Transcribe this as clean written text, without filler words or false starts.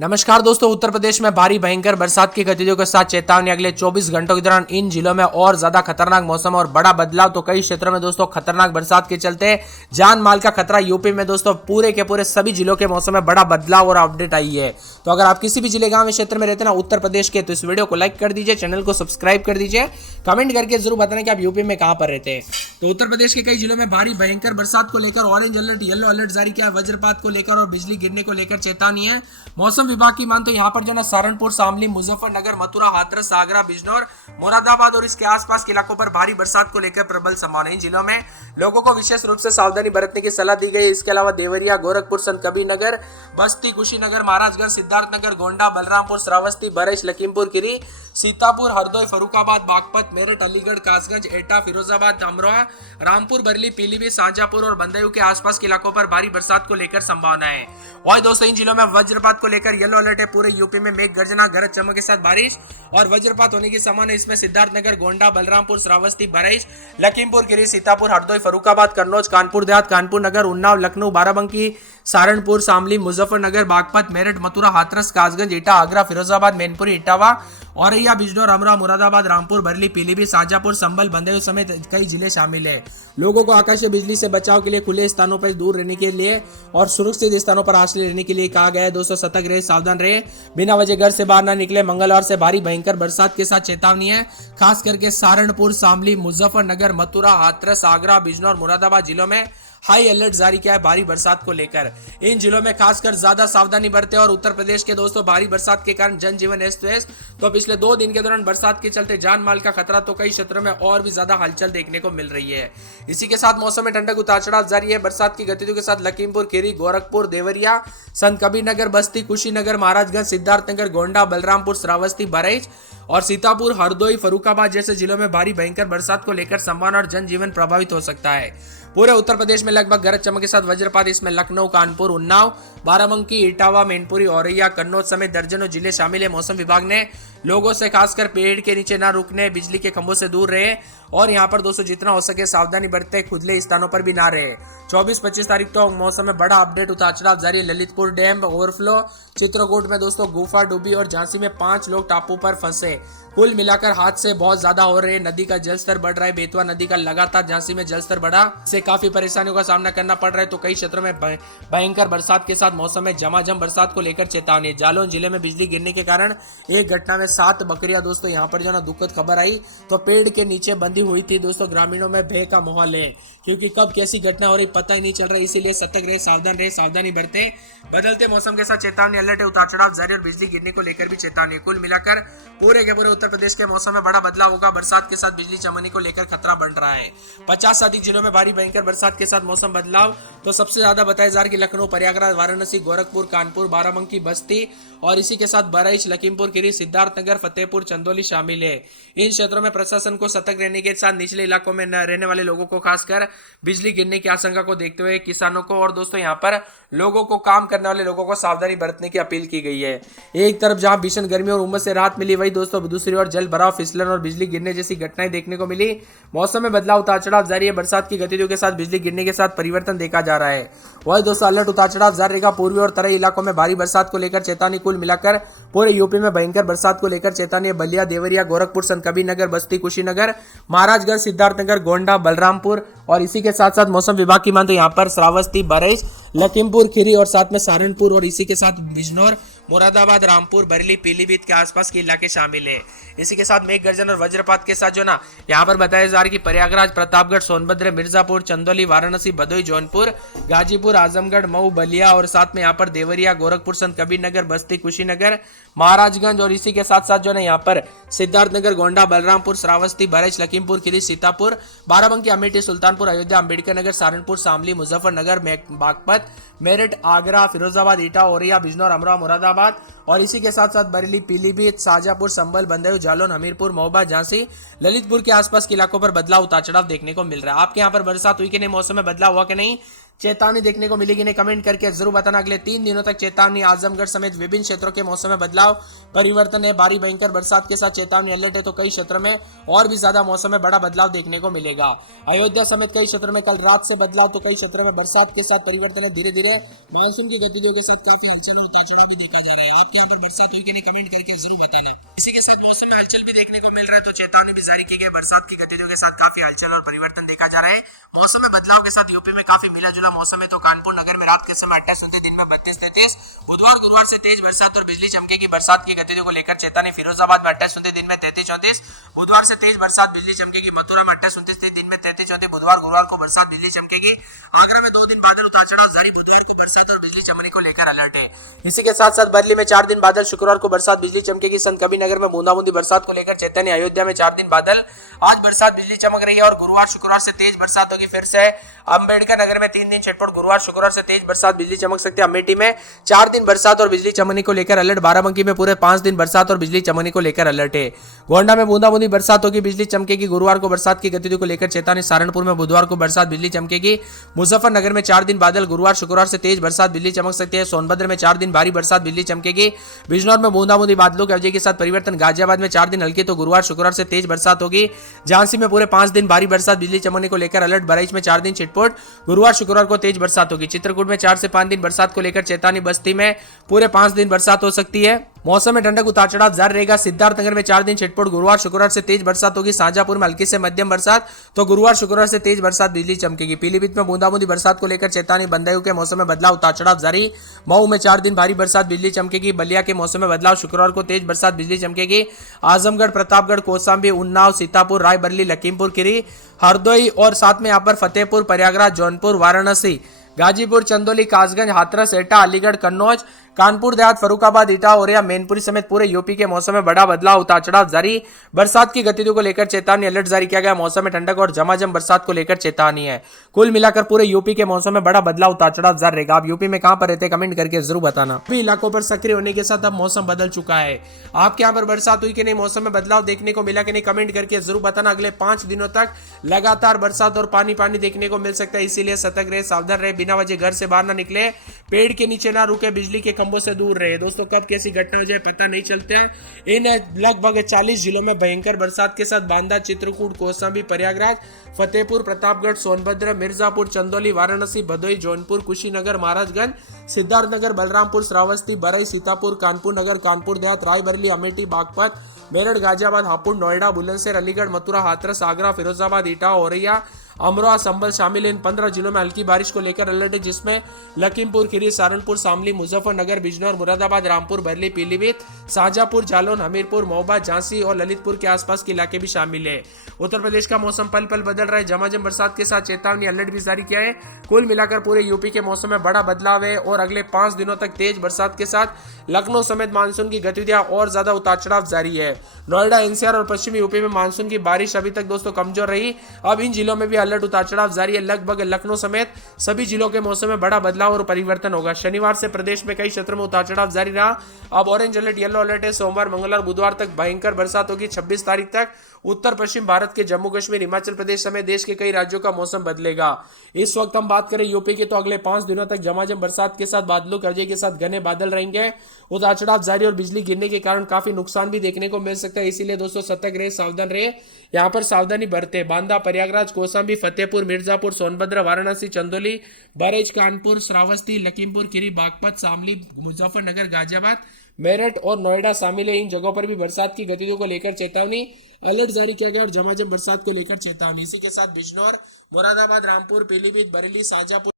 नमस्कार दोस्तों। उत्तर प्रदेश में भारी भयंकर बरसात की गतिविधियों के साथ चेतावनी अगले 24 घंटों के दौरान इन जिलों में और ज्यादा खतरनाक मौसम और बड़ा बदलाव। तो कई क्षेत्रों में दोस्तों खतरनाक बरसात के चलते जान माल का खतरा। यूपी में दोस्तों पूरे के पूरे सभी जिलों के मौसम में बड़ा बदलाव और अपडेट आई है। तो अगर आप किसी भी जिले गांव क्षेत्र में रहते ना उत्तर प्रदेश के, तो इस वीडियो को लाइक कर दीजिए, चैनल को सब्सक्राइब कर दीजिए, कमेंट करके जरूर बताना कि आप यूपी में कहां पर रहते हैं। तो उत्तर प्रदेश के कई जिलों में भारी भयंकर बरसात को लेकर ऑरेंज अलर्ट, येलो अलर्ट जारी किया। वज्रपात को लेकर और बिजली गिरने को लेकर चेतावनी है। मौसम विभाग की मान तो यहाँ पर जो ना सहारनपुर, शामली, मुजफ्फरनगर, मथुरा, हाथरस, आगरा, बिजनौर, मुरादाबाद और इसके आसपास के इलाकों पर भारी बरसात को लेकर प्रबल संभावना। इन जिलों में लोगों को विशेष रूप से सावधानी बरतने की सलाह दी गई। इसके अलावा देवरिया, गोरखपुर, संत कबीरनगर, बस्ती, कुशीनगर, महाराजगंज, सिद्धार्थनगर, गोंडा, बलरामपुर, श्रावस्ती, बरेश, लखीमपुर खीरी, सीतापुर, हरदोई, फरुखाबाद, बागपत, मेरठ, अलीगढ़, कासगंज, एटा, फिरोजाबाद, अमरोहा, रामपुर, बरेली, पीलीभीत, शाहजहांपुर और बंदायूं के आसपास के इलाकों पर भारी बरसात को लेकर संभावना है। और दोस्तों इन जिलों में वज्रपात को लेकर येलो अलर्ट है। पूरे यूपी में मेघ गर्जना, गरज चमक के साथ बारिश और वज्रपात होने की संभावना। इसमें सिद्धार्थनगर, गोंडा, बलरामपुर, श्रावस्ती, बरेश, लखीमपुर खीरी, सीतापुर, हरदोई, फरुखाबाद, कन्नौज, कानपुर देहात, कानपुर नगर, उन्नाव, लखनऊ, बाराबंकी, सहारनपुर, शामली, मुजफ्फरनगर, बागपत, मेरठ, मथुरा, हाथरस, कासगंज, एटा, आगरा, फिरोजाबाद, मैनपुरी, इटावा, औरैया, बिजनौर, अमरोहा, मुरादाबाद, रामपुर, बरेली, पीलीभीत, शाहजहांपुर, संभल, बंदायूं समेत कई जिले शामिल है। लोगों को आकाशीय बिजली से बचाव के लिए खुले स्थानों पर दूर रहने के लिए और सुरक्षित स्थानों पर आश्रय लेने के लिए कहा गया है। दोस्तों सतर्क रहे, सावधान रहे, बिना वजह घर से बाहर न निकले। मंगलवार से भारी भयंकर बरसात के साथ चेतावनी है। खास करके सहारनपुर, शामली, मुजफ्फरनगर, मथुरा, हाथरस, आगरा, बिजनौर, मुरादाबाद जिलों में हाई अलर्ट जारी किया है भारी बरसात को लेकर। इन जिलों में खासकर ज्यादा सावधानी बरते। और उत्तर प्रदेश के दोस्तों भारी बरसात के कारण जनजीवन अस्त व्यस्त। तो पिछले 2 दिन के दौरान बरसात के चलते जान माल का खतरा। तो कई क्षेत्रों में और भी ज्यादा हलचल देखने को मिल रही है। इसी के साथ मौसम में ठंडक उतार चढ़ाव जारी है। बरसात की गतिविधियों के साथ लखीमपुर खीरी, गोरखपुर, देवरिया, संत कबीरनगर, बस्ती, कुशीनगर, महाराजगंज, सिद्धार्थनगर, गोंडा, बलरामपुर, श्रावस्ती, बरेच और सीतापुर, हरदोई, फरुखाबाद जैसे जिलों में भारी भयंकर बरसात को लेकर संभावना और जनजीवन प्रभावित हो सकता है। पूरे उत्तर प्रदेश में लगभग गरज चमक के साथ वज्रपात। इसमें लखनऊ, कानपुर, उन्नाव, बाराबंकी, इटावा, मैनपुरी, औरैया, कन्नौज समेत दर्जनों जिले शामिल है। मौसम विभाग ने लोगों से खासकर पेड़ के नीचे न रुकने, बिजली के खंभों से दूर रहे और यहाँ पर दोस्तों जितना हो सके सावधानी बरते, खुले स्थानों पर भी ना रहे। 24-25 तारीख तो मौसम में बड़ा अपडेट उतार चढ़ाव जारी है। ललितपुर डैम ओवरफ्लो, चित्रकूट में दोस्तों गुफा डूबी और झांसी में 5 लोग टापू पर फंसे। कुल मिलाकर हादसे बहुत ज्यादा हो रहे हैं। नदी का जलस्तर बढ़ रहा है। बेतवा नदी का लगातार झांसी में जलस्तर बढ़ा से काफी परेशानियों का सामना करना पड़ रहा है। तो कई क्षेत्रों में भयंकर बरसात के साथ मौसम में झमाझम बरसात को लेकर चेतावनी। जालौन जिले में बिजली गिरने के कारण एक घटना में 7 बकरियां दोस्तों यहाँ पर जो ना दुखद खबर आई। तो पेड़ के नीचे बंधी हुई थी दोस्तों। ग्रामीणों में भय का माहौल है क्योंकि कब कैसी घटना हो रही पता ही नहीं चल रहा। इसीलिए सतर्क रहे, सावधान रहे, सावधानी बरते। बदलते मौसम के साथ चेतावनी अलर्ट है। उतार चढ़ाव जारी और बिजली गिरने को लेकर भी चेतावनी। कुल मिलाकर पूरे के पूरे उत्तर प्रदेश के मौसम में बड़ा बदलाव होगा। बरसात के साथ बिजली चमकने को लेकर खतरा बढ़ रहा है। 50 से अधिक जिलों में भारी भयंकर बरसात के साथ मौसम बदलाव। तो सबसे ज्यादा बताया जा रहा है कि लखनऊ, प्रयागराज, वाराणसी, गोरखपुर, कानपुर, बाराबंकी, बस्ती और इसी के साथ बरेच, लखीमपुर खीरी, सिद्धार्थनगर, फतेहपुर, चंदौली शामिल है। इन क्षेत्रों में प्रशासन को सतर्क रहने के साथ निचले इलाकों में रहने वाले लोगों को खासकर बिजली गिरने की आशंका को देखते हुए किसानों को और दोस्तों यहाँ पर लोगों को, काम करने वाले लोगों को सावधानी बरतने की अपील की गई है। एक तरफ जहां भीषण गर्मी और उमस से राहत मिली, वही दोस्तों दूसरी ओर जल भराव, फिसलन और बिजली गिरने जैसी घटनाएं देखने को मिली। मौसम में बदलाव, उतार चढ़ाव जारी है। बरसात की गतिविधियों के साथ बिजली गिरने के साथ परिवर्तन देखा जा रहा है। वही दोस्तों अलर्ट, उतार चढ़ाव जारी रहेगा। पूर्वी और तराई इलाकों में भारी बरसात को लेकर चेतावनी। कुल मिलाकर पूरे यूपी में भयंकर बरसात को लेकर चेतावनी। बलिया, देवरिया, गोरखपुर, संत कबीरनगर, बस्ती, कुशीनगर, महाराजगंज, सिद्धार्थनगर, गोंडा, बलरामपुर और इसी के साथ साथ मौसम विभाग की मान तो यहाँ पर श्रावस्ती, बरेच, लखीमपुर खीरी और साथ में सहारनपुर और इसी के साथ बिजनौर, मुरादाबाद, रामपुर, बरेली, पीलीभीत के आसपास के इलाके शामिल है। इसी के साथ मेघ गर्जन और वज्रपात के साथ जो ना यहाँ पर बताया जा रहा है कि प्रयागराज, प्रतापगढ़, सोनभद्र, मिर्जापुर, चंदौली, वाराणसी, भदोई, जौनपुर, गाजीपुर, आजमगढ़, मऊ, बलिया और साथ में यहाँ पर देवरिया, गोरखपुर, संत कबीरनगर, बस्ती, कुशीनगर, महाराजगंज और इसी के साथ साथ जो है यहाँ पर सिद्धार्थनगर, गोंडा, बलरामपुर, श्रावस्ती, बरेच, लखीमपुर खीरी, सीतापुर, बाराबंकी, अमेठी, सुल्तानपुर, अयोध्या, अम्बेडकर नगर, सहारनपुर, शामली, मुजफ्फरनगर, बागपत, मेरठ, आगरा, फिरोजाबाद, इटा, औरैया, बिजनौर, अमरोहा, मुरादाबाद और इसी के साथ साथ बरेली, पीलीभीत, शाहजहांपुर, संभल, बंदायूं, जालौन, हमीरपुर, महोबा, झांसी, ललितपुर के आसपास के इलाकों पर बदलाव, उतार चढ़ाव देखने को मिल रहा है। आपके यहाँ पर बरसात हुई कि नहीं, मौसम में बदलाव हुआ कि नहीं, चेतावनी देखने को मिलेगी नहीं, कमेंट करके जरूर बताना। अगले 3 दिनों तक चेतावनी, आजमगढ़ समेत विभिन्न क्षेत्रों के मौसम में बदलाव, परिवर्तन है, भारी भयंकर बरसात के साथ चेतावनी अलर्ट है। तो कई क्षेत्रों में और भी ज्यादा मौसम में बड़ा बदलाव देखने को मिलेगा। अयोध्या समेत कई क्षेत्रों में कल रात से बदलाव, तो कई क्षेत्रों में बरसात के साथ परिवर्तन है। धीरे धीरे मानसून की गतिविधियों के साथ काफी हलचल और उतार चढ़ाव भी देखा जा रहा है। आपके यहाँ पर बरसात हुई कि नहीं, कमेंट करके जरूर बताना। इसी के साथ मौसम में हलचल भी देखने को मिल रहा है, तो चेतावनी भी जारी की गई। बरसात की गतिविधियों के साथ काफी हलचल और परिवर्तन देखा जा रहा है। मौसम में बदलाव के साथ यूपी में काफी मिला जुला मौसम है। तो कानपुर नगर में रात के समय 28-29, दिन में 32-33, बुधवार गुरुवार से तेज बरसात और बिजली चमकेगी। बरसात की गतिविधियों को लेकर चेतावनी। फिरोजाबाद में 28-29, दिन में 33-34, बुधवार से तेज बरसात बिजली चमकेगी। मथुरा में 28-29, दिन में 33-34, बुधवार गुरुवार को बरसात बिजली चमकेगी। आगरा में 2 दिन बादल उतार चढ़ाव जारी, बुधवार को बरसात और बिजली चमकने को लेकर अलर्ट है। इसी के साथ साथ बरली में 4 दिन बादल, शुक्रवार को बरसात बिजली चमकेगी। संत कबीरनगर में बूंदाबूंदी बरसात को लेकर चेतावनी। अयोध्या में 4 दिन बादल, आज बरसात बिजली चमक रही है और गुरुवार शुक्रवार से तेज बरसात होगी। फिर से अंबेडकर नगर में 3 दिन छिटपुट, गुरुवार शुक्रवार से तेज बरसात बिजली चमक सकती है। अमेठी में 4 दिन बरसात और बिजली चमकने को लेकर अलर्ट। बाराबंकी में पूरे 5 दिन बरसात और बिजली चमकने को लेकर अलर्ट है। गोंडा में बूंदाबूंदी बरसात होगी, बिजली चमकेगी। गुरुवार को बरसात की गतिविधियों को लेकर चेतावनी। सहारनपुर में बुधवार को बरसात बिजली चमकेगी। मुजफ्फरनगर में 4 दिन बादल, गुरुवार शुक्रवार से तेज बरसात बिजली चमक सकती है। सोनभद्र में 4 दिन भारी बरसात बिजली चमकेगी। बिजनौर में बूंदाबूंदी बादलों की अवधि के साथ परिवर्तन। गाजियाबाद में 4 दिन हल्की, तो गुरुवार शुक्रवार से तेज बरसात होगी। झांसी में पूरे 5 दिन भारी बरसात बिजली चमकने को लेकर अलर्ट। बहराइच में 4 दिन छिटपुट, गुरुवार शुक्रवार को तेज बरसात होगी। चित्रकूट में 4 से 5 दिन बरसात को लेकर चेतावनी। बस्ती में पूरे 5 दिन बरसात हो सकती है। मौसम में ठंडक उतार चढ़ाव जारी रहेगा। सिद्धार्थनगर में 4 दिन छिटपुट, गुरुवार शुक्रवार से तेज बरसात होगी। शाहजहांपुर में हल्की से मध्यम बरसात, तो गुरुवार शुक्रवार से तेज बरसात बिजली चमकेगी। पीलीभीत में बूंदाबूंदी बरसात को लेकर चेतावनी। बंदायूं के मौसम में बदलाव, उतार चढ़ाव जारी। मऊ में 4 दिन भारी बरसात बिजली चमकेगी। बलिया के मौसम में बदलाव, शुक्रवार को तेज बरसात बिजली चमकेगी। आजमगढ़, प्रतापगढ़, कौशाम्बी, उन्नाव, सीतापुर, रायबरेली, लखीमपुर खीरी, हरदोई और साथ में यहाँ पर फतेहपुर, प्रयागराज, जौनपुर, वाराणसी, गाजीपुर, चंदौली, कासगंज, हाथरस, एटा, अलीगढ़, कन्नौज, कानपुर देहात, फरुखाबाद, इटा, औरैया, मैनपुरी समेत पूरे यूपी के मौसम में बड़ा बदलाव, उतार चढ़ाव जारी। बरसात की गतिविधियों को लेकर चेतावनी, अलर्ट जारी किया गया। मौसम में ठंडक और झमाझम बरसात को लेकर चेतावनी है। कुल मिलाकर पूरे यूपी के मौसम में बड़ा बदलाव, उतार चढ़ाव जारी रहेगा। आप यूपी में कहां पर रहते हैं, कमेंट करके जरूर बताना। सभी इलाकों पर सक्रिय होने के साथ अब मौसम बदल चुका है। आपके यहाँ पर बरसात हुई कि नहीं, मौसम में बदलाव देखने को मिला कि नहीं, कमेंट करके जरूर बताना। अगले 5 दिनों तक लगातार बरसात और पानी पानी देखने को मिल सकता है, इसीलिए सतर्क रहे, सावधान रहे, बिना वजह घर से बाहर ना निकले, पेड़ के नीचे ना रुके, बिजली के खंभों से दूर रहे। दोस्तों कब कैसी घटना हो जाए पता नहीं चलता। इन लगभग 40 जिलों में भयंकर बरसात के साथ बांदा, चित्रकूट, कौशाम्बी, प्रयागराज, फतेहपुर, प्रतापगढ़, सोनभद्र, मिर्जापुर, चंदौली, वाराणसी, भदोई, जौनपुर, कुशीनगर, महाराजगंज, सिद्धार्थनगर, बलरामपुर, श्रावस्ती, बरई, सीतापुर, कानपुर नगर, कानपुर देहात, रायबरेली, अमेठी, बागपत, मेरठ, गाजियाबाद, हापुड़, नोएडा, बुलंदशहर, अलीगढ़, मथुरा, हाथरस, आगरा, फिरोजाबाद, इटा, औरैया, अमरोहा, संभल शामिल। इन 15 जिलों में हल्की बारिश को लेकर अलर्ट है, जिसमें लखीमपुर खीरी, सहारनपुर, शामली, मुजफ्फरनगर, बिजनौर, मुरादाबाद, रामपुर, बरेली, पीलीभीत, शाहजहांपुर, जालौन, हमीरपुर, महोबा, झांसी और ललितपुर के आसपास के इलाके भी शामिल है। उत्तर प्रदेश का मौसम पल पल बदल रहा है, झमाझम बरसात के साथ चेतावनी, अलर्ट भी जारी किया है। कुल मिलाकर पूरे यूपी के मौसम में बड़ा बदलाव है और अगले 5 दिनों तक तेज बरसात के साथ लखनऊ समेत मानसून की गतिविधियां और ज्यादा उतार चढ़ाव जारी है। नोएडा, एनसीआर और पश्चिमी यूपी में मानसून की बारिश अभी तक दोस्तों कमजोर रही। अब इन जिलों में भी अलर्ट, उतार चढ़ाव जारी है। लगभग लखनऊ समेत सभी जिलों के मौसम में बड़ा बदलाव और परिवर्तन होगा। शनिवार से प्रदेश में कई क्षेत्रों में उतार चढ़ाव जारी रहा। अब ऑरेंज अलर्ट, येलो अलर्ट है। सोमवार, मंगलवार, बुधवार तक भयंकर बरसात होगी। 26 तारीख तक उत्तर पश्चिम भारत के जम्मू कश्मीर, हिमाचल प्रदेश समेत देश के कई राज्यों का मौसम बदलेगा। इस वक्त हम बात करें यूपी की, तो अगले 5 दिनों तक झमाझम बरसात के साथ बादलों की वजह के साथ घने बादल रहेंगे। उतार चढ़ाव जारी और बिजली गिरने के कारण काफी नुकसान भी देखने को मिल सकता है, इसीलिए दोस्तों सतर्क रहे, सावधान रहे, यहाँ पर सावधानी बरते। बांदा, प्रयागराज, कौशाम्बी, फतेहपुर, मिर्जापुर, सोनभद्र, वाराणसी, चंदौली, बरेज, कानपुर, श्रावस्ती, लखीमपुर खीरी, बागपत, शामली, मुजफ्फरनगर, गाजियाबाद, मेरठ और नोएडा शामिल है। इन जगहों पर भी बरसात की गतिविधियों को लेकर चेतावनी, अलर्ट जारी किया गया और झमाझम बरसात को लेकर चेतावनी। इसी के साथ बिजनौर, मुरादाबाद, रामपुर, पीलीभीत, बरेली, शाहजहांपुर